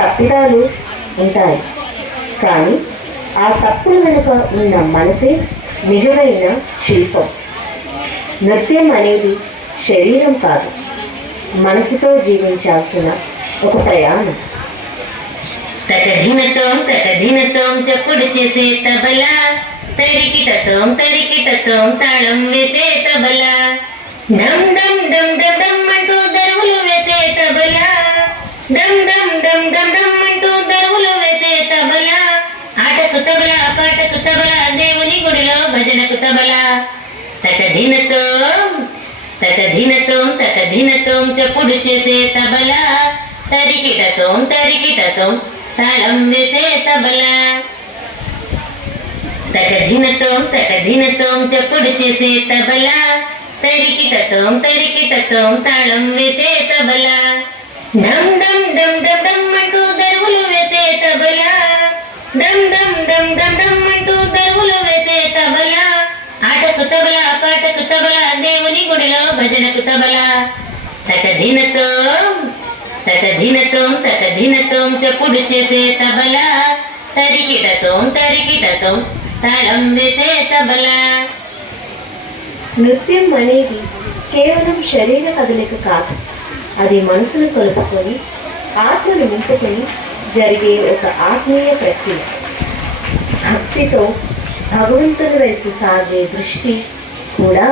తప్పిదాలు ఉంటాయి, కానీ ఆ తప్పుల వెనుక ఉన్న మనసే నిజమైన శిల్పం. నృత్యం అనేది శరీరం కాదు, మనసుతో జీవించాల్సిన ఒక ప్రయాణం. తకధినతోం చప్పుడు చేసే తబలా, తరికిటతోం తాళం వేసే తబలా, డమ్ డమ్ డమ్ డమ్ డమ్ అంటూ దరువులు వేసే తబలా, డమ్ డమ్ డమ్ డమ్ డమ్ అంటూ దరువులు వేసే తబలా, ఆటకు తబలా పాటకు తబలా, దేవుని గుడిలో భజనకు తబలా. తకధినతోం చప్పుడు చేసే తబలా, తరికిటతోం తాళం వేసే తబలా. తకధినతోం చప్పుడు చేసే తబలా, తరికిటతోం తాళం వేసే తబలా, డమ్ డమ్ డమ్ డమ్ డమ్ అంటూ దరువులు వేసే తబలా, డమ్ డమ్ డమ్ డమ్ డమ్ అంటూ దరువులు వేసే తబలా, ఆటకు తబలా పాటకు తబలా, దేవుని గుడిలో భజనకు తబలా. తకధినతోం చప్పుడు చేసే తబలా, తరికిటతోం తాళం వేసే తబలా. నృత్యం అనేది కేవలం శరీర కదలిక కాదు, అది మనసును కలుపుకొని ఆత్మను నింపుకొని జరిగే ఒక ఆత్మీయ ప్రక్రియ. భక్తితో భగవంతుని వైపు సాగే దృష్టి కూడా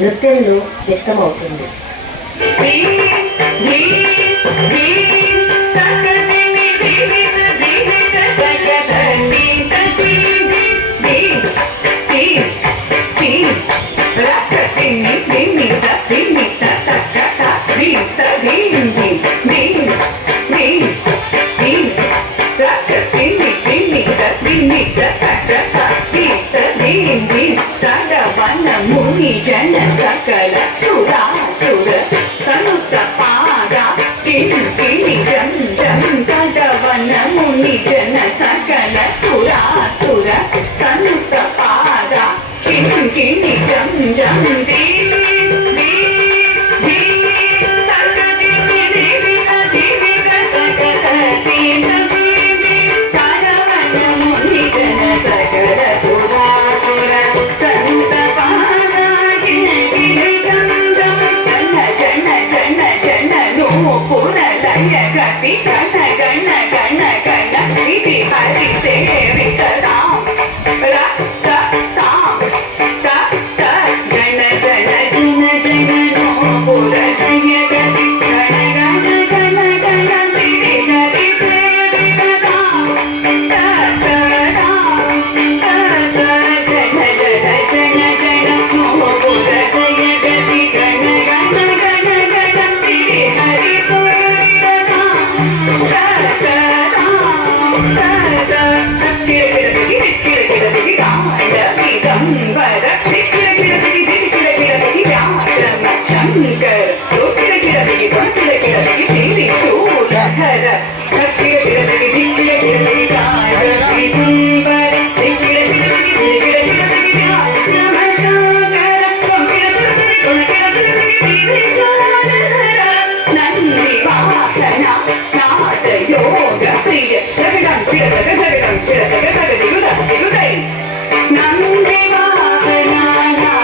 నృత్యంలో వ్యక్తమవుతుంది. ముని జన సకల సురాసుర సనుత పాద కిని జం జం కడవన ముని జన సకల సురాసుర సనుత పాద కిని జం జం గణ